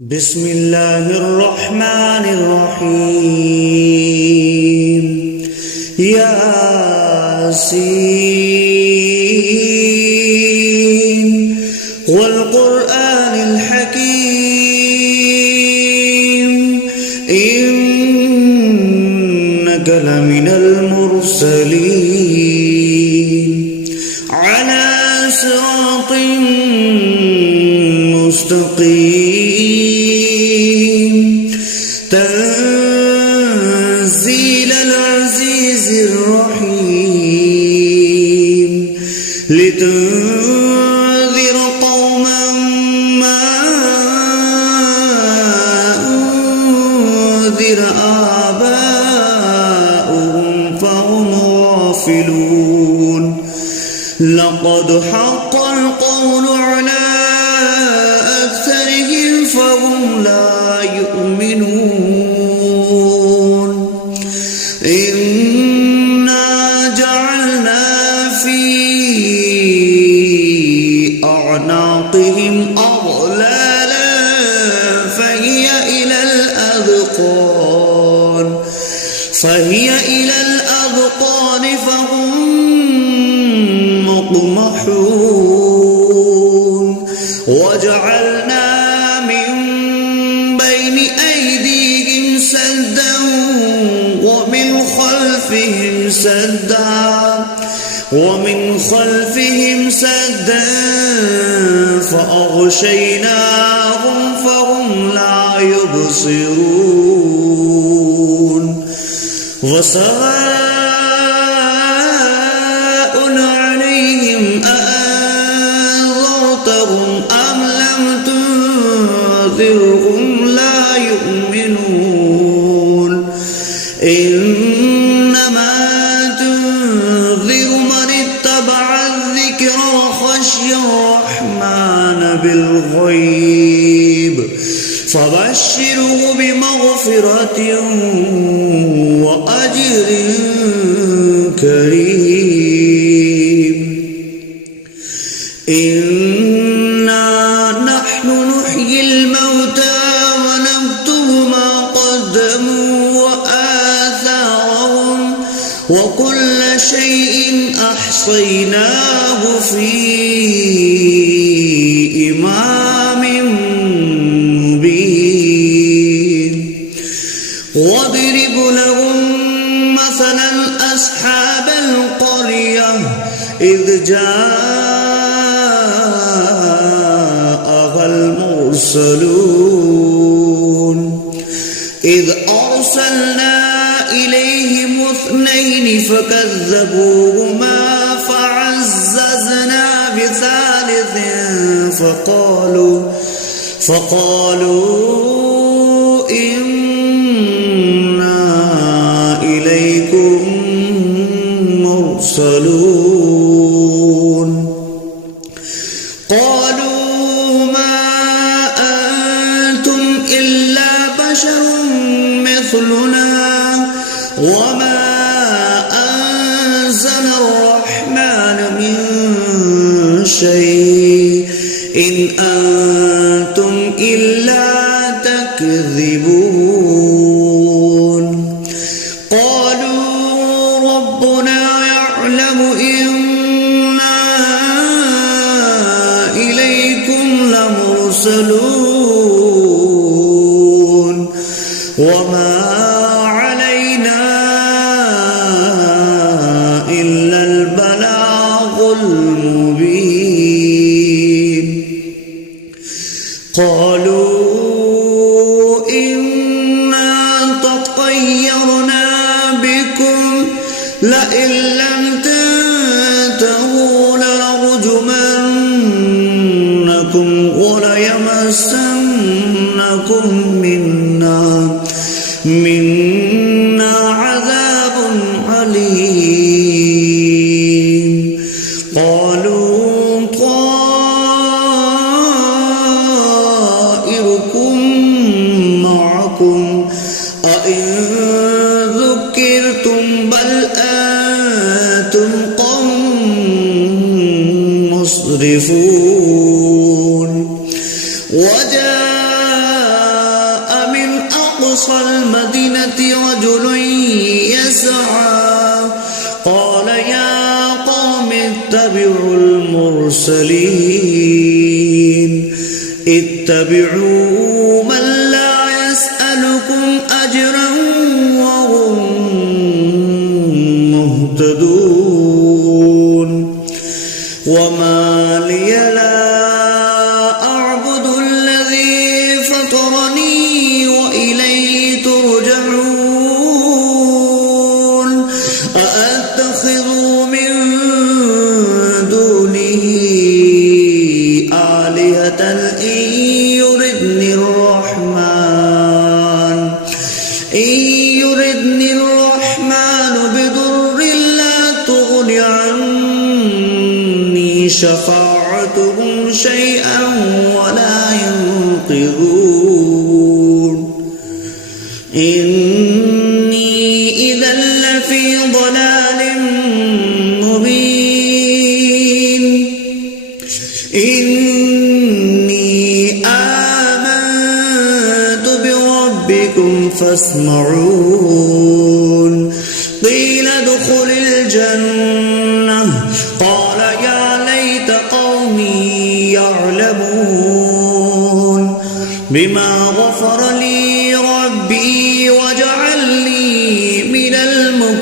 بسم الله الرحمن الرحيم ياسين والقرآن الحكيم إنك لمن المرسلين على صراط مستقيم تنزيل العزيز الرحيم لتنذر قوما ما أنذر آباؤهم فهم غافلون لقد حق القول على أكثرهم فهم لا يؤمنون إنا جعلنا في أعناقهم أغلالا فهي إلى الأذقان فهم مقمحون وجعلنا من بين أيديهم سدا ومن خلفهم سدا فأغشيناهم فهم لا يبصرون وسواء عليهم أأنذرتهم أم لم تنذرهم لا يؤمنون إنما تنذر من اتبع الذكر وخشي الرحمن بالغيب فبشره بمغفرة وأجر كريم إنا نحن نحيي الموتى ونكتب ما قدموا وآثارهم وكل شيء أحصيناه في إمام مبين واضرب لهم مثلا أصحاب القرية إذ جاءها المرسلون إذ أرسلنا إليهم 2 فكذبوهما فعززنا بثالث فقالوا إنا إليكم مرسلون قالوا ما أنتم إلا بشر مثلنا وما أنزل الرحمن من شيء إن أنتم إلا تكذبون قالوا ربنا يعلم إنا إليكم لمرسلون وما علينا إلا البلاغ المبين قالوا إنا تطيرنا بكم لئن لم تنتهوا لنرجمنكم وليمسنكم منا عذاب عليم قالوا طائركم معكم أئن ذكرتم بل أنتم قوم مسرفون وجاء أقصى المدينة رجل يسعى قال يا قوم اتبعوا المرسلين اتبعوا من لا يسألكم أجرا وهم مهتدون وما لي لا أعبد الذي فطرني وإليه ترجعون أأتخذ من دونه آلهة إن يردني الرحمن بضر لا تغن عني شفاعتهم شيئا ولا ينقذون إني إذا لفي ضلال مبين إني آمنت بربكم فاسمعون قيل ادخل الجنة قال يا ليت قومي يعلمون بما غفر لي ربي وجعلني من المكرمين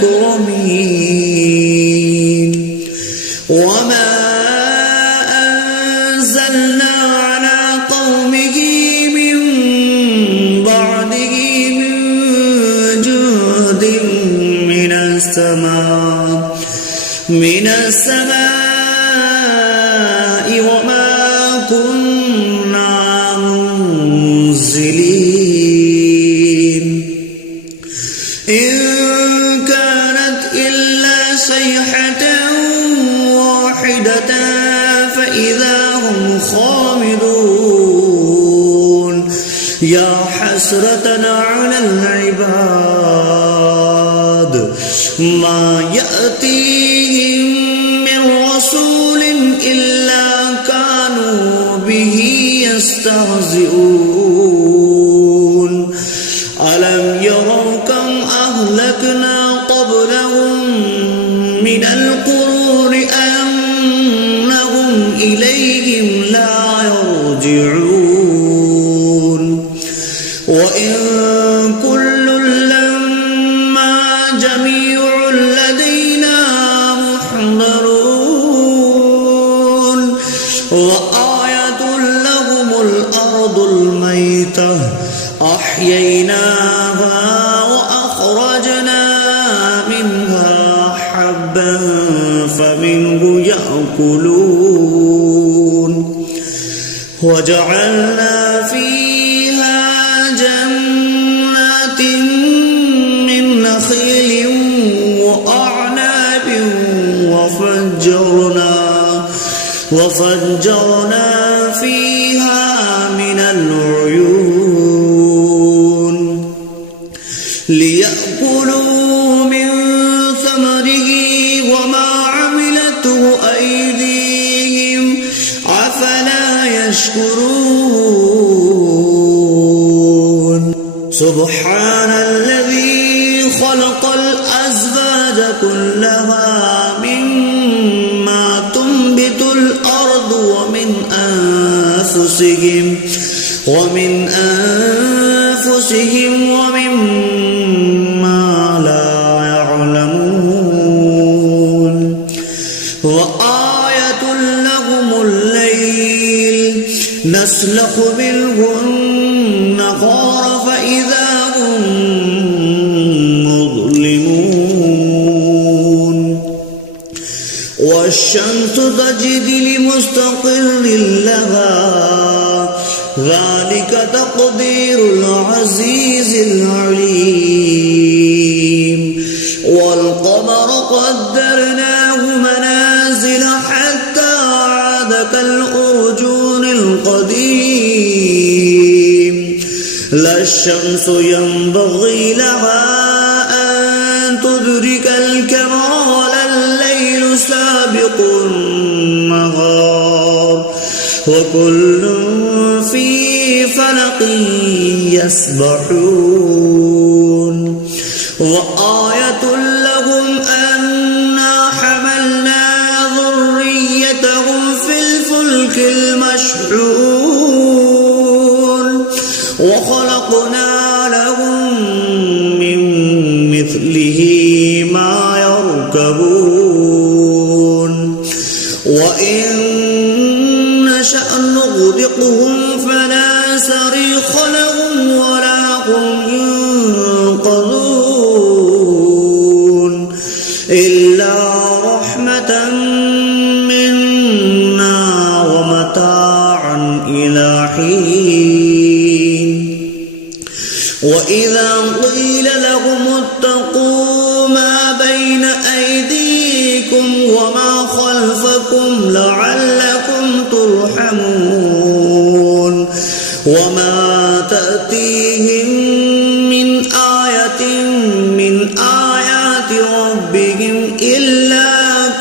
وما أنزلنا على قومه من بعده من جند من السماء وما كنا منزلين إن كانت إلا صيحة واحدة فإذا هم خامدون يا حسرة على العباد ما يأتيهم من رسول إلا كانوا به يستهزئون ألم يروا كم أهلكنا قبلهم من القرون أنهم إليهم لا يرجعون وإن كل لما جميع لدينا محضرون وآية لهم الأرض الميتة أحييناها وأخرجنا منها حبا فمنه يأكلون وجعلنا فيها جنات من نخيل وأعناب وفجرنا فيها من العيون ليأكلوا من ثمره وما عملته أيديهم أفلا يشكرون سبحان الذي خلق الأزواج كلها مما تنبت الأرض ومن أنفسهم ومما لا يعلمون وآية لهم الليل نسلخ منه النهار فإذا هم مظلمون والشمس تجري لمستقر لها ذلك تقدير العزيز العليم والقمر قدرناه منازل حتى عاد كالأرجون القديم لا الشمس ينبغي لها أن تدرك القمر ولا الليل سابق النهار وكل في فلق يسبحون وآية لهم أنا حملنا ذريتهم في الفلك المشحون وخلقنا لهم من مثله ما يركبون وإن نشأ نغرقهم فلا صريخ لهم ولا هم ينقذون إلا رحمة منا ومتاعا إلى حين وإذا قيل لهم اتقوا ما بين أيديكم وما خلفكم لعلكم ترحمون وما تأتيهم من آية من آيات ربهم إلا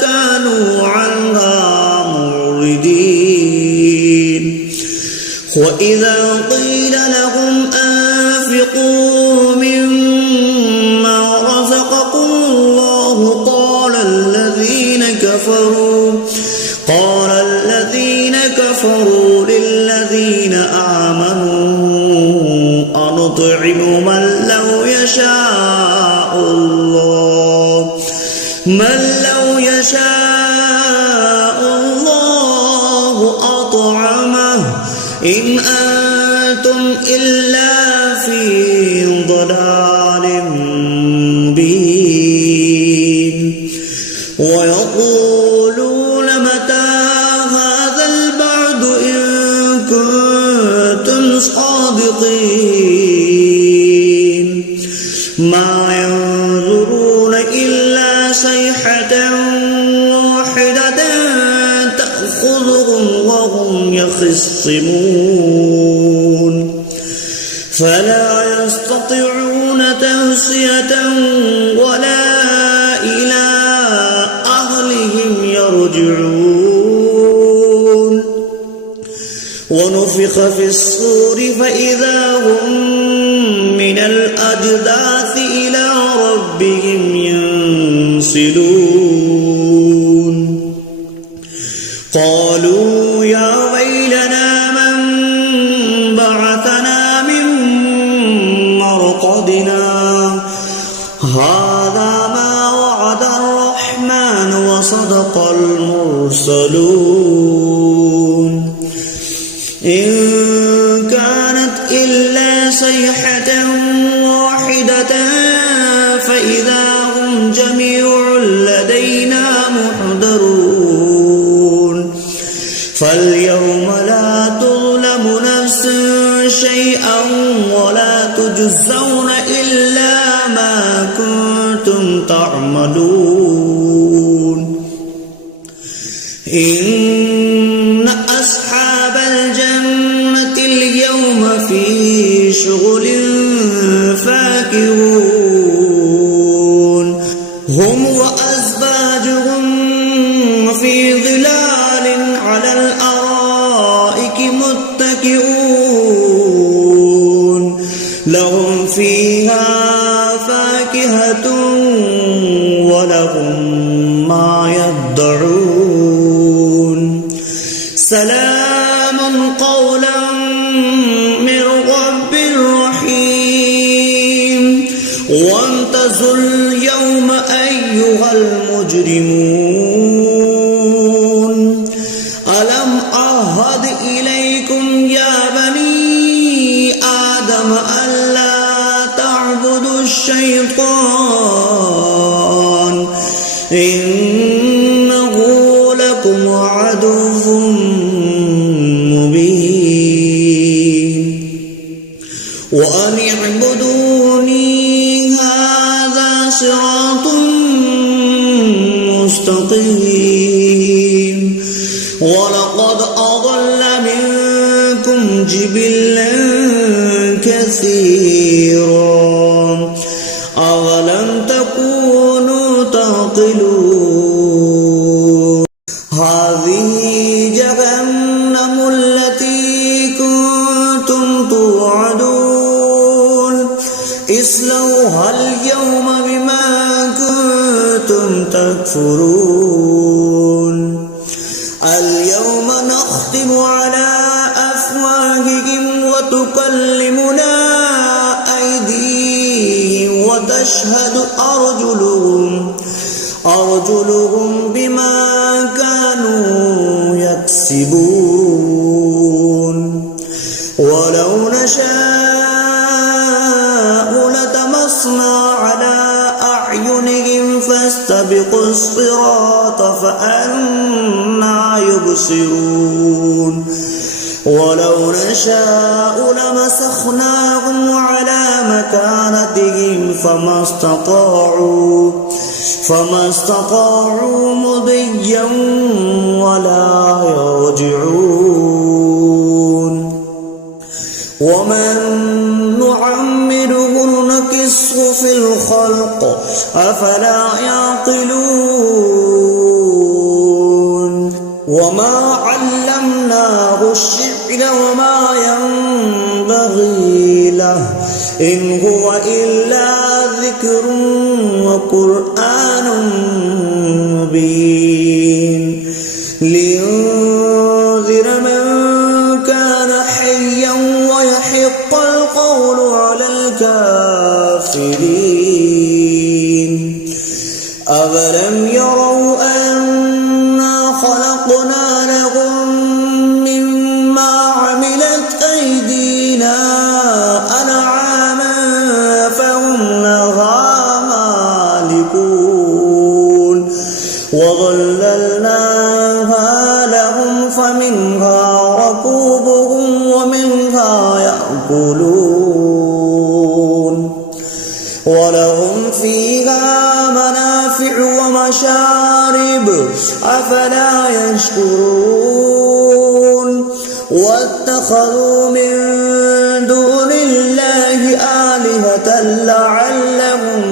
كانوا عنها معرضين وإذا قيل لهم أنفقوا مما رزقكم الله قال الذين كفروا للذين آمنوا أنطعم من لو يشاء الله أطعمه إن أنتم إلا في ضلال مبين ويقولون متى هذا البعد إن كنتم صادقين ما ينظرون إلا صيحة واحدة تأخذهم وهم يخصمون فلا يستطيعون توصية ولا إلى أهلهم يرجعون ونفخ في الصور فإذا هم من الأجداث إلى ربهم ينسلون قالوا يا ويلنا من بعثنا من مرقدنا هذا ما وعد الرحمن وصدق المرسلون إن كانت إلا صيحة واحدة فإذا هم جميع لدينا محضرون فاليوم لا تظلم نفس شيئا ولا تجزون إلا ما كنتم تعملون إن أصحاب الجنة اليوم في شغل فاكهون هم وأزواجهم في ظلال على الأرائك متكئون لهم فيها فاكهة ولهم ما يدعون سلام قولا من رب رحيم وامتازوا اليوم أيها المجرمون ألم أعهد إليكم يا بني آدم ألا تعبدوا الشيطان إنه لكم عدو مبين وأن اعبدوني هذا صراط مستقيم ولقد أضل منكم جبلا كثيرا أولم تكونوا تعقلون هذه جهنم التي كنتم اصلوها اليوم بما كنتم تكفرون اليوم نختم على أفواههم وتكلمنا أيديهم وتشهد أرجلهم بما كانوا يكسبون ولو نشاء لطمسنا على أعينهم فاستبقوا الصراط فأنى يبصرون ولو نشاء لمسخناهم على مكانتهم فما استطاعوا مضيا ولا يرجعون ومن نعمره نكسه في الخلق أفلا يعقلون وما علمناه الشعر وما ينبغي له إن هو إلا ذكر وقرآن مبين لينذر من كان حيا ويحق القول على الكافرين أولم يروا أنا خلقنا لهم مما عملت أيدينا أنعاما فهم لها مالكون وظللناها لهم فمنها ركوبهم ومنها يأكلون ولهم فيها منافع ومشارب أفلا يشكرون واتخذوا من دون الله آلهة لعلهم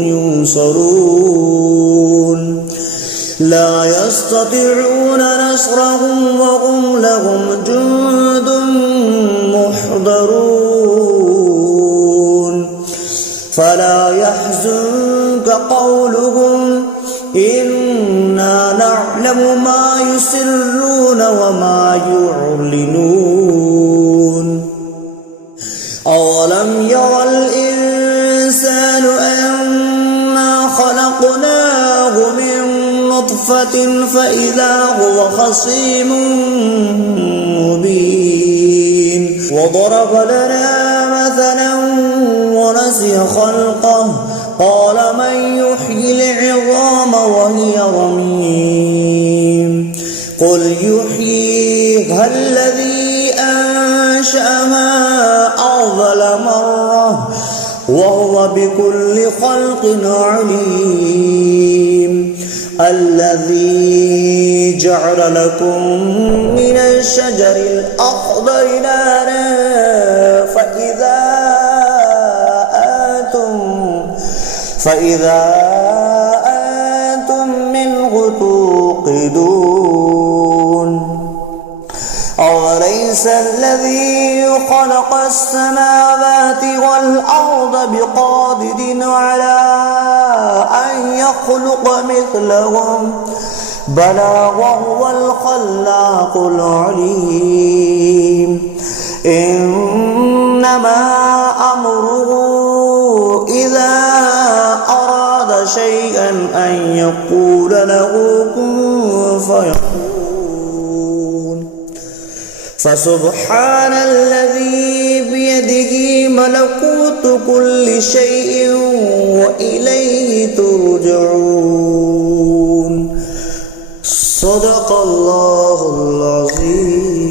ينصرون لا يستطيعون نصرهم وهم لهم جند محضرون فلا يحزنك قولهم إنا نعلم ما يسرون وما يعلنون أولم ير الإنسان أنا خلقناه من نطفة فإذا هو خصيم مبين وضرب لنا مثلا ونسي خلقه قال من يحيي العظام وهي رميم قل يحييها الذي أنشأها أول مرة وهو بكل خلق عليم الذي جعل لكم من الشجر الأخضر نارا فإذا أنتم منه توقدون أوليس الذي خلق السماوات والأرض بقادر على أن يخلق مثلهم بلى وهو الخلاق العليم إنما أمره إذا أراد شيئا أن يقول له كن فيكون فسبحان الذي بيده ملكوت كل شيء وإليه ترجعون صدق الله العظيم.